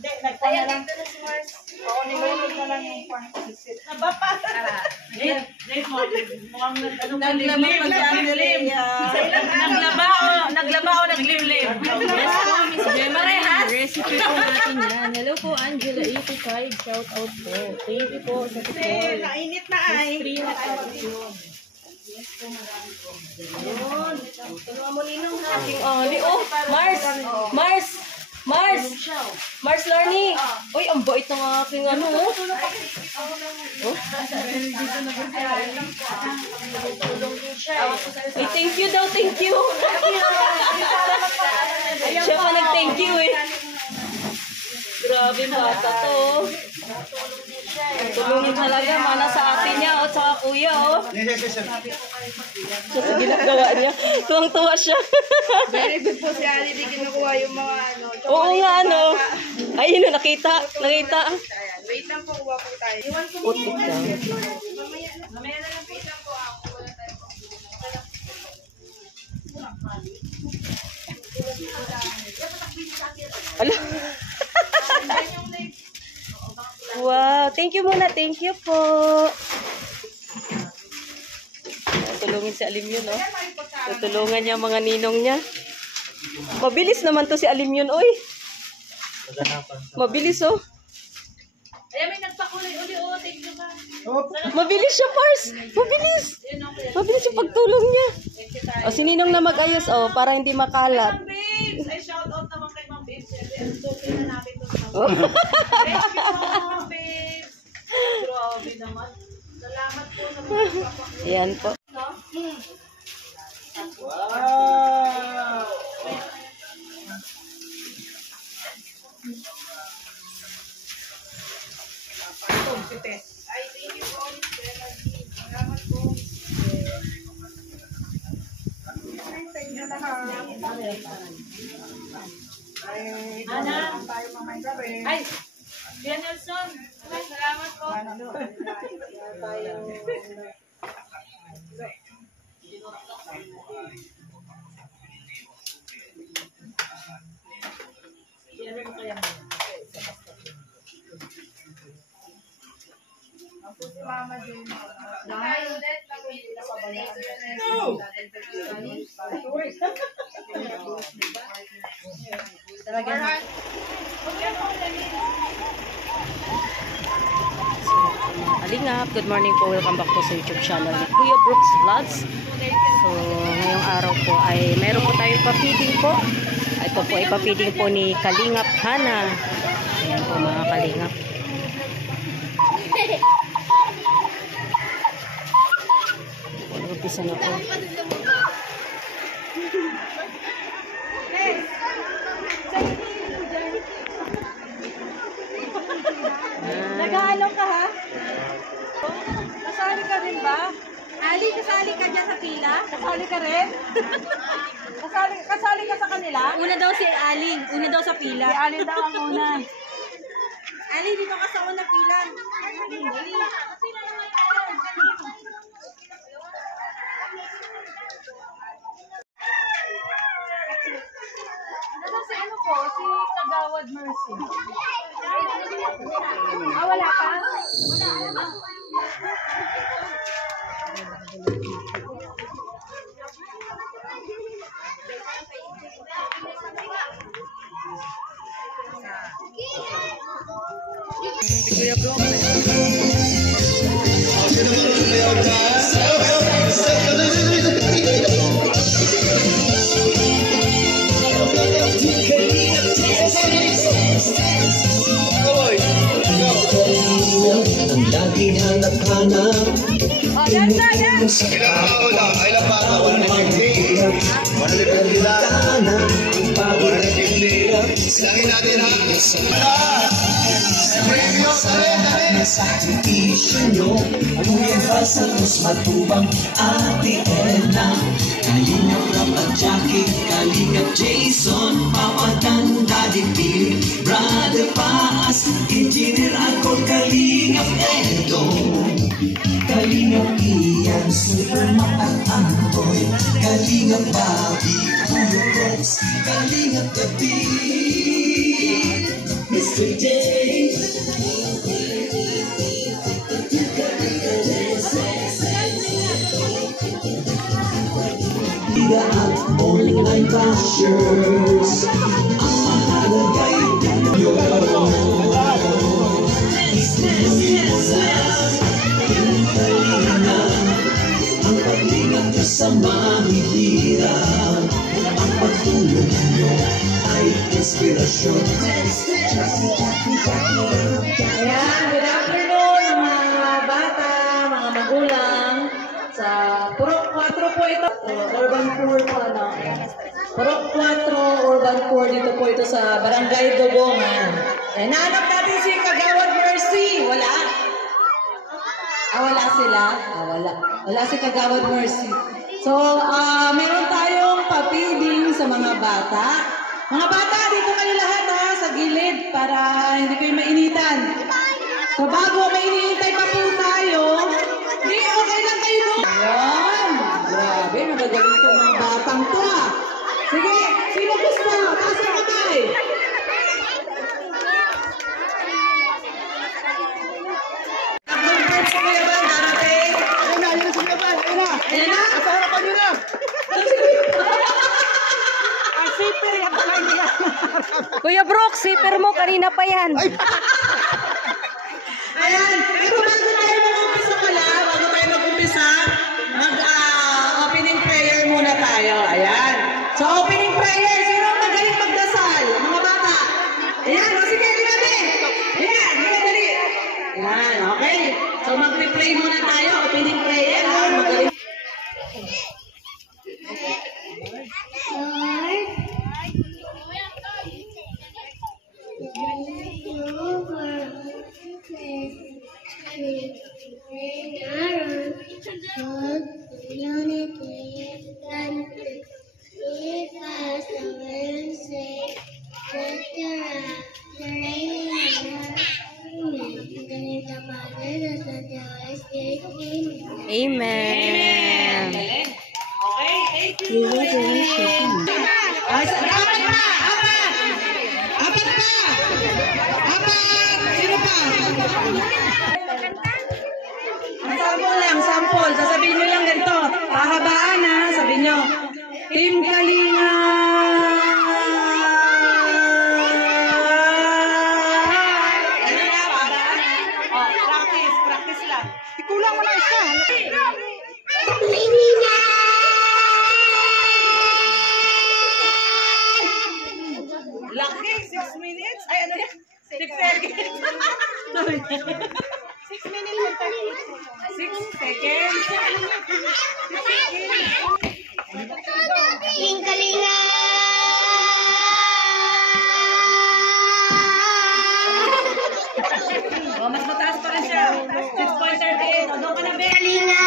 Hindi, nagkuha na lang. Oo, nilulog na lang yung pang-visit. Nabapa. Naglaba o naglimlim. Recipe po natin yan. Hello po, Angela 85. Shout out po. Thank you po sa support. Nainit na ay. Free na po. Tulungan mo ninong ha. Mars Larny. Uy, ang bait ng aking ano. Ay, thank you daw, thank you. Siya pa nag-thank you eh. Grabe bata to. Tulungin talaga, mana sa ate niya o sa kuya o. Siya sa ginagawa niya. Tuwang-tuwa siya. Very good po si Ali. Di kinukuha yung mga ano. Oo nga ano. Ayun na, nakita. Wait lang po, kuha po tayo. Putik lang. Mamaya na lang, wait lang po ako. Wala tayo po. Ala. Wow, thank you muna. Thank you po. Tulungin si Alim yun, no? Tutulungan niya mga ninong niya. Mabilis naman to si Alim yun, oy. Mabilis, oh. Ay, may nagpakulay uli, oh. Thank you ba? Mabilis siya, Mars. Mabilis. Mabilis yung pagtulong niya. O, si Ninong na mag-ayos, oh, para hindi makalat. Ma'am Babes! Ay, shout out naman kay Ma'am Babes. Suki na natin ito. Oh. Thank you, Ma'am Babes. Grabe naman. Salamat po sa mga kapakita. Ayan po. Wow! Ay, thank you po. Salamat po. Sa inyo lahat. Ay, Ana. tayo mamay gabi. Ay, Kuya Nelson. Salamat po. Ano mo kaya mo? Ako si Mama din. Dahil ulit, Talaga. Alingap, good morning po. Welcome back po sa YouTube channel ni Kuya Brooks Vlogs. So, ngayong araw po ay meron po tayong pa-feeding po. Ito po ay pa-feeding po ni Kalingap Hana. Ayan po mga Kalingap. Umpisa na po. Nag-aalaw ka ha? Kasali ka rin ba? Ali, kasali ka dyan sa pila? Kasali ka rin? kasali ka sa kanila? Una daw si Aling. Una daw sa pila. Si Ali daw ang una. Ali, dito ka sa una pila. Si ano po? Si Kagawad Mercy. Ah, wala pa? Wala. Kuya Brooks. Ang laging hanap-hanap. Ilang bata? 150. Silangin natin ha. Sakripisyo nyo, Kuya sa mas matubang Ate Edna, Kalingap Rap at Jackie, Kalingap Jason, Papa Dan, Daddy Bill, Brother Paas, Engineer ako, Kalingap Edo, Kalingap Ian, Super Matat Antoy, Kalingap Bobby, Kuya Brooks, Kalingap Gabi, Mr. J, Ida at online bashers, ang mahalagay ninyo. Ang paglingap nyo sa mahihirap, ang pagtulong nyo ay inspirasyon. Ayan, good afternoon mga bata, mga magulang. Sa Purok 4 po ito. Urban Poor po, ano? Purok 4, Urban Poor. Dito po ito sa Barangay Dogongan. Eh, nahanap natin si Kagawad Mercy. Wala? Wala sila? Wala. Wala si Kagawad Mercy. So, meron tayong papilding sa mga bata. Mga bata, dito kayo lahat ha, sa gilid para hindi kayo mainitan. So, bago mainintay pa po tayo, okay lang kayo doon. Ayan. Grabe, magagaling itong mga batang to ha. Sige, sino gusto? Taas ang kamay. Tatlong groups ko yan ba? Darating? Ayan na. Sa harapan nyo na. Ang sipir yan pala niya. Kuya Brooks, zipper mo, kanina pa yan. Ayan, pero bago tayo mag-umpisa, mag-opening prayer muna tayo. Ayan. So, opening prayer, sino ang magaling magdasal? Mga bata. Ayan, o sige, dali. Ayan, dali. Ayan, okay. So, mag-pray muna tayo, opening prayer. Magaling. Amen. Okay, thank you. Apat pa! Sino pa? Sample. Sasabihin nyo lang ganito. Pahabaan ha, sabihin nyo. Team Kalinga! Ano na, pahabaan? Practice lang. Ikulang mo na isa. Laki, 6 minutes? Ay, ano yan? 6 seconds. 6 minutes and 6 seconds. Team Kalinga! Oh, mas mataas pa rin siya. 6.38. O, doon ka na, Ben. Kalinga!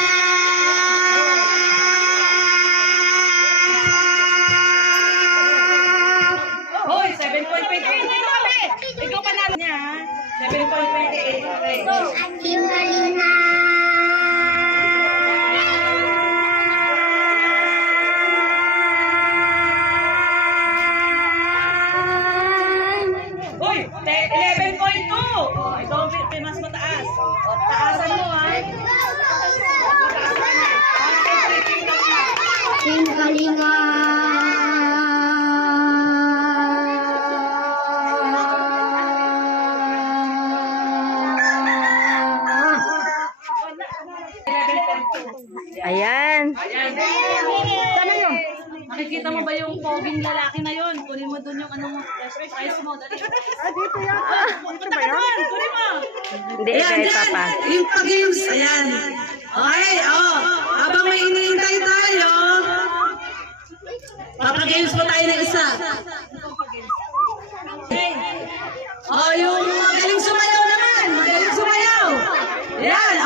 Hoy, 7.28. Ikaw panalo niya, ha? 7.28. Okay. Team Kalinga! Hoy, 11.2. Oh, ikaw ang mas mataas. O, taasan mo, ha? Taasan niya. Team Kalinga! Ayan. Nakikita mo ba yung poging lalaki na yon? Kunin mo dun yung anong price mo. Dali. Dito yan. Dito ba yan? Kunin mo. Hindi, kahit papa. Yung pag-games, ayan. Okay, habang may iniintay tayo, papag-games mo tayo ng isa. Okay. Yung magaling sumayaw naman. Magaling sumayaw. Ayan,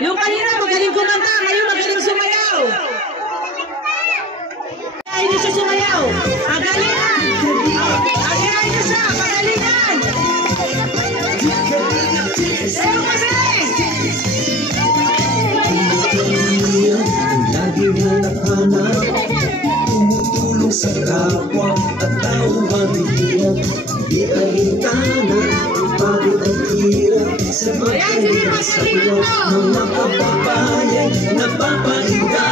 yung kanina magaling kumanta, ngayon magaling sumayaw. Ay, hindi siya sumayaw. Agalingan. Agalingan niyo siya. Pagalingan. Sayo kasi. Lagi hanap-hanap, tumutulong Di alintana, pagod at hirap sa mga sa bulok mga kababayan napapahinga.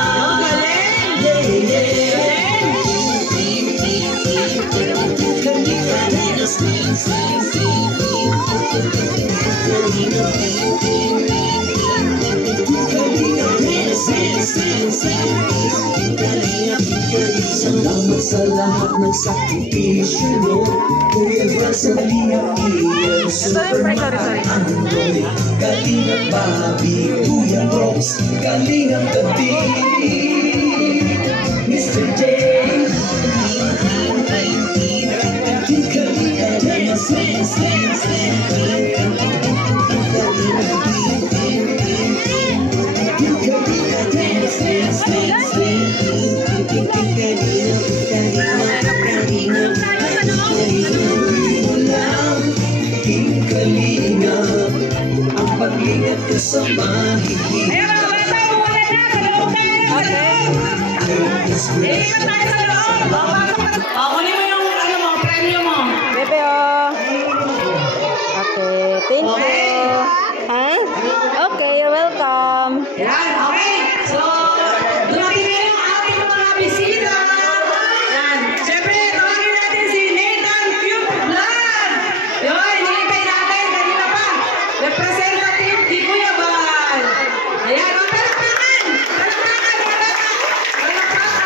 Salamat sa lahat ng sakripisyo mo, Kuya Brad sa Kalingap Ian, Superman Android, Kalingap Bobby, Kuya Brooks, Kalingap Gabi, Mr. J, ang pag-ingat ka sa mahihirap. Ayan mga bata, umulan na. Sa loob tayo na. Sa loob. Iingat tayo sa loob. Kunin mo yung ano mo, premyo mo. Bebe, oh. Okay, thank you. Ha? Okay, you're welcome. Yan, okay. So, dumating na yung ating mga bisita. Yan. Siyempre, tawagin natin si Nathan Cute Vlog. Yun, hinihintay natin. Kanina pa. Representative di Kuya Bal. Ayan, o, palakpakan. Palakpakan, palakpakan. Palakpakan.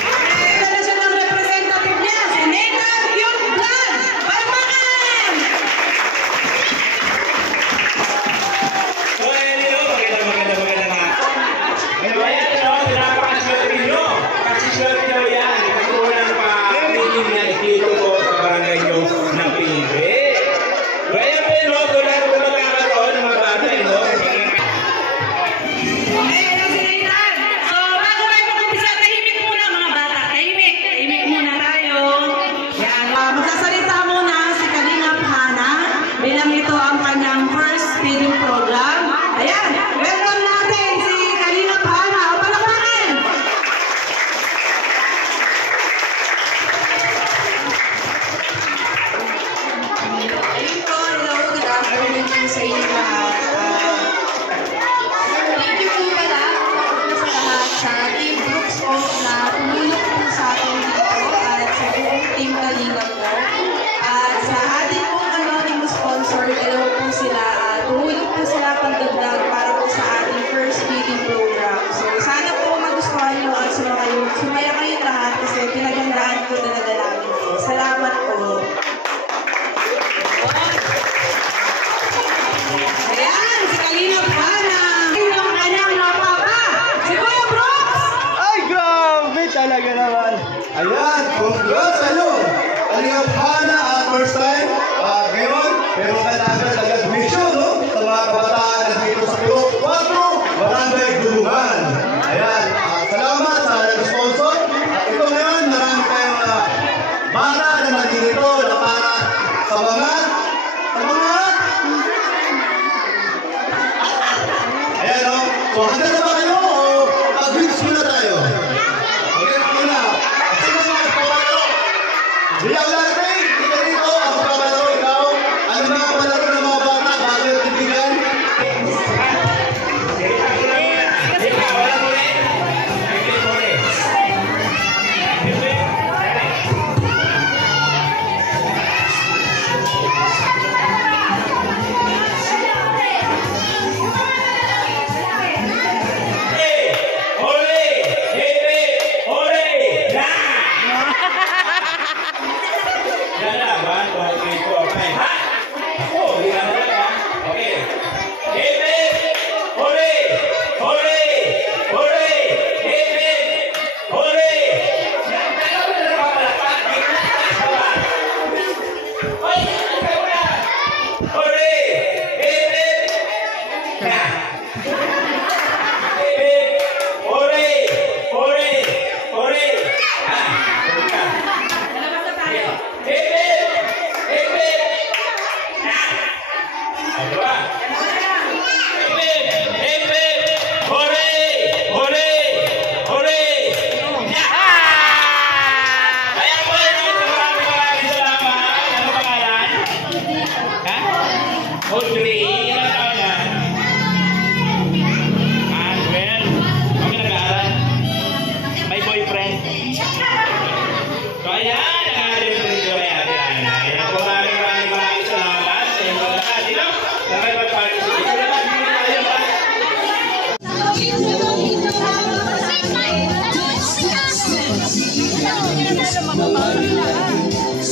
Ayan. Ito na siya ng representative niya, si Nathan Cute Vlog. Palakpakan. Magsasalita muna si Kalingap Hana bilang ito ang kanyang first feeding program. Ayan, welcome natin si Kalingap Hana. O, palakpakan! Ayun po, hello, good afternoon po sa inyo lahat. Thank you po pala sa lahat sa Team Brooks po na tumulong po sa akin dito at sa buong Team Kalingap po. At sa ating pong anonymous sponsor, dalawa po sila, tumulong po sila pagdagdag para po sa ating first feeding program. So sana po magustuhan nyo at sumaya kayong lahat kasi pinagandaan ko talaga namin po. Salamat po. Ayan, si Kalingap Hana. Yung kanyang napapa, si Kuya Brooks. Ay, grabe talaga naman. Ayan, congrats sa'yo. Kalingap Hana, first time. Ngayon, pero kailangan nag-admission, no? Sa mga kabataan na dito sa Puro 4, Barangay Gulungan. Ayan, salamat sa nag-sponsor. At ito ngayon, marami tayong bata na nandito na para sa mga ayan, no? So, handa na ba kayo o mag-wins muna tayo? Okay, muna. Sino mga nagpapalaro? Bilang natin, ito dito, ang magpapalaro, ikaw. Ano mga palaro ng mga bata bago yung tipigan?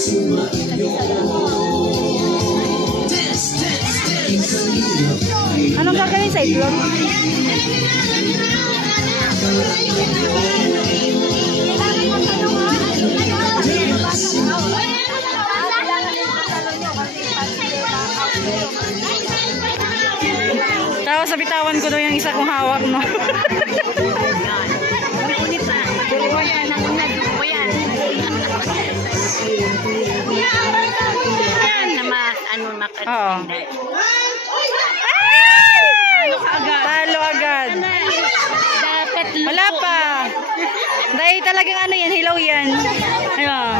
sumainyo. Dance, dance, dance, Kalingap ay Anong gagawin sa itlog? Tapos sabitawan ko daw yung isa kong hawak, no? Oo. Talo agad. Wala pa. Dahil talagang ano yan, hilaw yan. Ayun.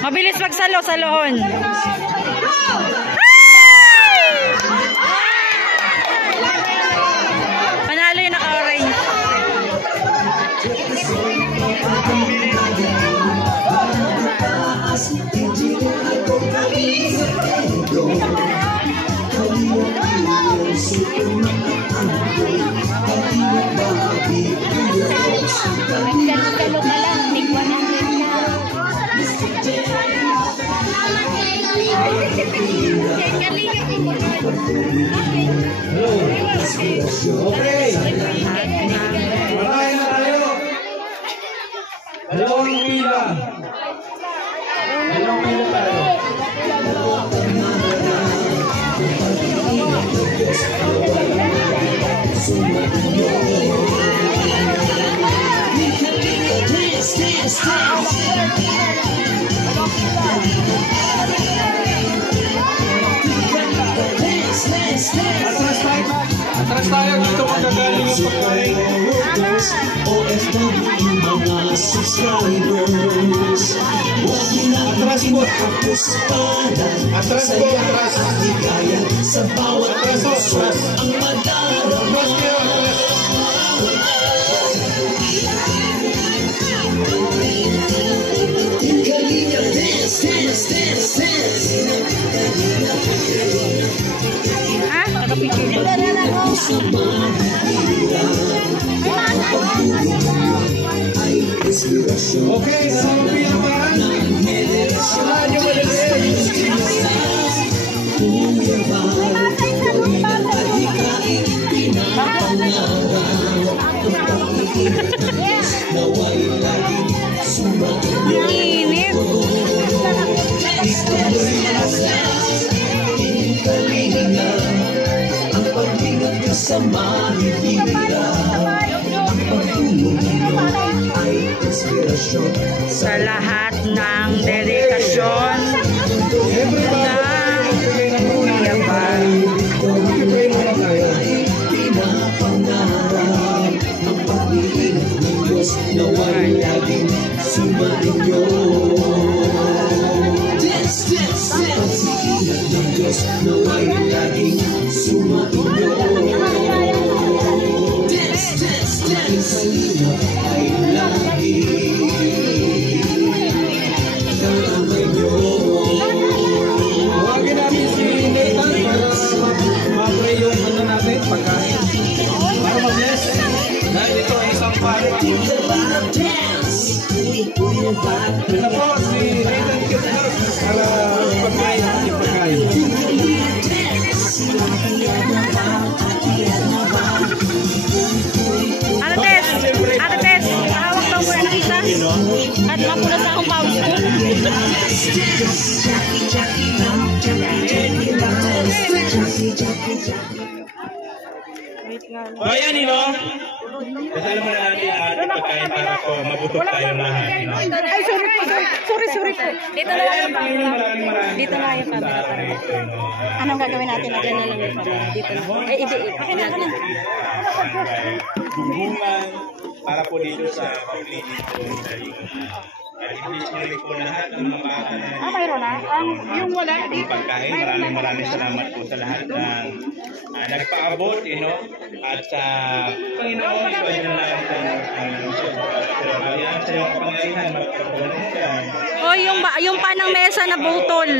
Mabilis magsalo, salohon. Panalo yung naka-orange. Okay. Marahin na tayo. Dalawang pila. Dalawang pila tayo. dance, dance, dance. Dance, dance, dance. Atras tayo dito magagaling ang pagkain. OFW mga subscribers. Atras po. Atras po, atras. Sa bawat puso ang madarama. Kalingap dance, dance, dance, dance. Ha? Nakapicture ba? Okay, sa pila man. Wala nyo maliliit. Init. Ang paghingat nyo sa mahihira, ang pagtulong nyo ay inspirasyon Sa lahat ng dedikasyon ng Kuya Bal. Pray muna tayo. pinapangarap. Ang pag-iingat ng Diyos nawa'y laging sumainyo. Dance, dance, dance. Ang pag-iingat ng Diyos nawa'y laging sumainyo. Dance, dance, dance. Ang kalingap ay laging kasama nyo. Huwagin natin si Nathan para ma-pray yung ano natin, pagkain. Para mag-bless. Dahil ito ay isang party. Ito po si Nathan Kitner para pag-pray natin yung pagkain. Ano, Tess? Ano, Tess? Hawak daw muna ng isa. At mapulas akong pawis ko. O ayan, Nino. Kasama na natin ang ating pagkain para po mabutok tayo lahat. No? Ay, sorry po. Sorry po. Dito na yung camera. Dito na yung camera. Anong gagawin natin na gano'n lang yung camera? Dito na. Eh, hindi. Okay na. Dugungan para po dito sa pag-clinic po ng Kalingap. I-please nyo rin po lahat ng mga bata na Mayroon na. Yung wala dito. pagkain. Maraming salamat po sa lahat ng nagpaabot, at sa Panginoon, iba na natin ayan sa iyong kapangyarihan, magpapagaling ka. O, yung panang mesa na butol.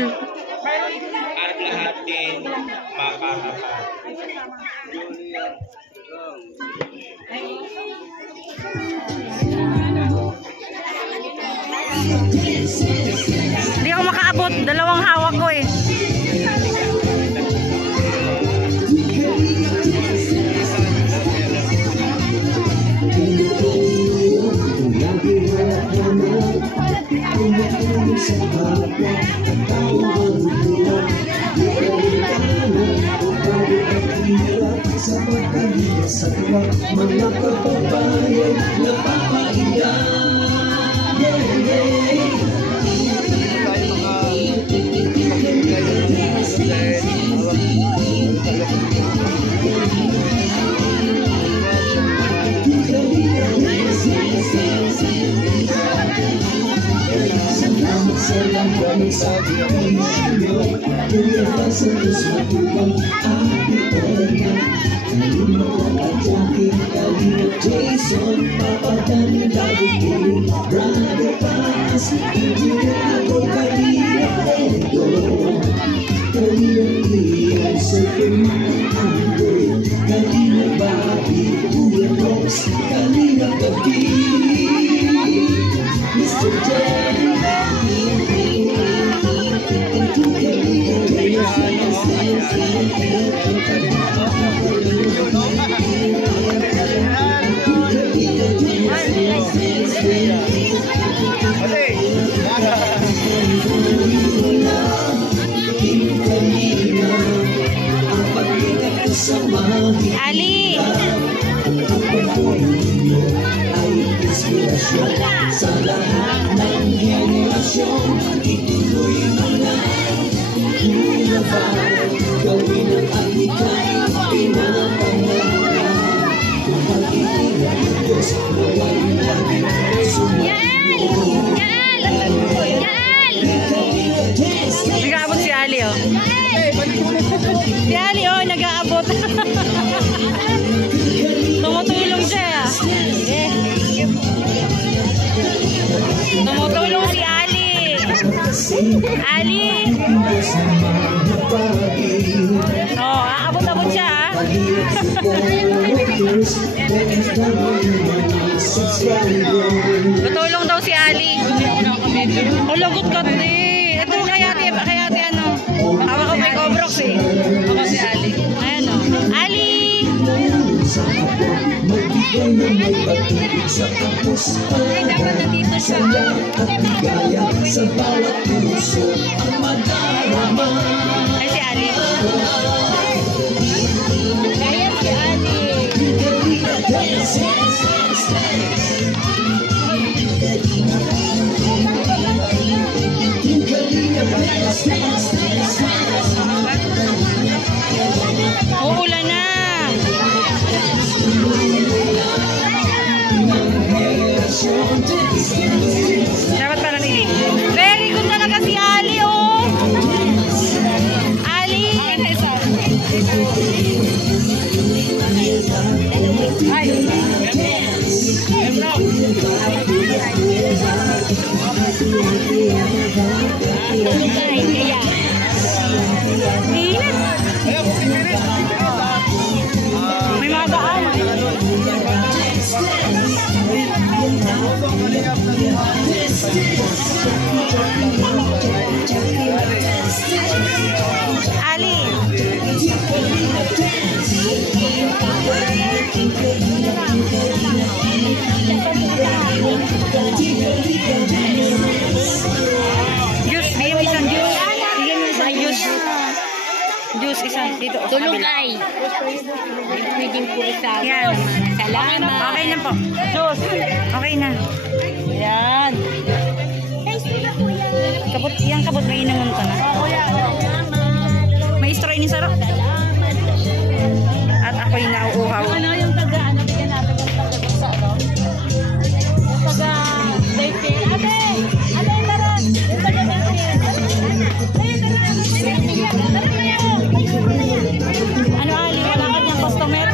At lahat din makakapag. Dance, dance, dance. hawak ko eh. Mga kababayan na papaiga. Salamat sa inyo. Kuya sa Diyos matubang Ate Elna. Jackie, Kalina, Jason, Papa Dan, Daddy Billy, Brother Paz, Kalina, ako, Kalina, Edo, Kalina, Ian, Superman, Andre, Kalina, Bobby, Kuya Ross, Kalina, Gabi, Mr. Jen, Ali! ay inspirasyon sa lahat ng henerasyon. Ituloy mo lang, Boulevard, gawin ang alikay, pinapangarap. Kung pag-ibig ng Diyos, mawain namin sumunod. Nag-aabot si Ali, oh. Si Ali, oh, nag-aabot. Tumutulong siya. Tumutulong si Ali. Ali. Oh, aabot-abot siya. Tutulong daw si Ali. Oh, lagot ka din. Ito kaya ano. Hawak ko may Cobrox eh. Ako si Ali. Ayan o. Ali! Ay, dapat nandito siya. Sa bawat puso ang madarama. Ay, si Ali. Ayan si Ali. Uulan na. Dapat pala nili. Very good talaga si Ali, oh. Ali. Ay. May mga daan. Ali. Juice, bigyan mo isang juice. Bigyan mo isang juice. Juice, isang dito. Tulog ay. Pwedeng po isa. Yan. Salamat. Okay na po. Juice. Okay na. Yan. Kabot, yan kabot. May inamon ka na. May straw ini sarap. At ako'y nauuhaw. Ano yung taga, bigyan natin yung taga-basa, no? Yung taga-daycare. Ate! Ate, taran! Yung taga-daycare. Ano, Ali? Wala ka niyang customer?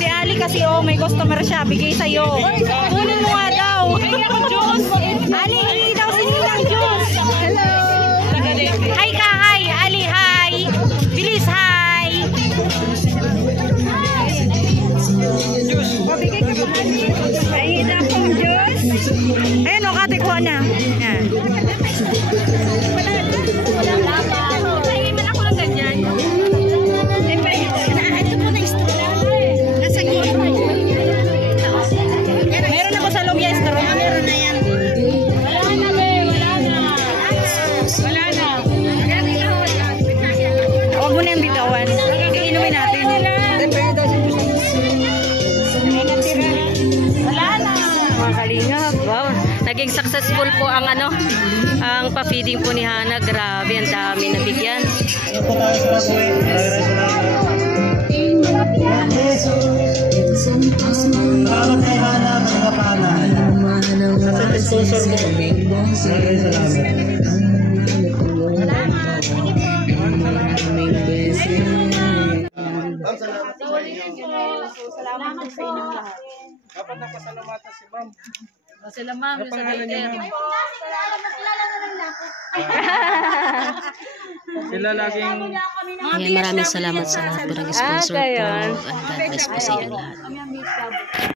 Si Ali kasi, oh, may customer siya. Bigay sa'yo. Kunin mo nga daw. Ali, hindi daw sinilang juice. Hello. Hi ka, hi. Ali, hi. Bilis, hi. Juice. Pabigay ka pa, Ali. Ay, Ayun o, kate, kuha na. Yan. Wala pa. Pahingiman ako ng ganyan. Ito po na istorya. Nasa gilid. Meron ako sa loob yung straw. Meron na yan. Wala na, be. Wala na. Wala na. Huwag mo na yung bitawan. Iinumin natin. Wala na. Mga kalingap, wow. Naging successful po ang ang pa-feeding po ni Hana. Grabe, ang dami nabigyan. Salamat kay Hana, mga pana. Sa sponsor mo. Maraming salamat. Salamat sa inyong lahat. Dapat napasalamatan si ma'am. Sila ma'am, sa daycare. Sila laging Ayan, maraming salamat sa lahat po ng sponsor po. And God bless po sa inyo lahat. Kami ang meet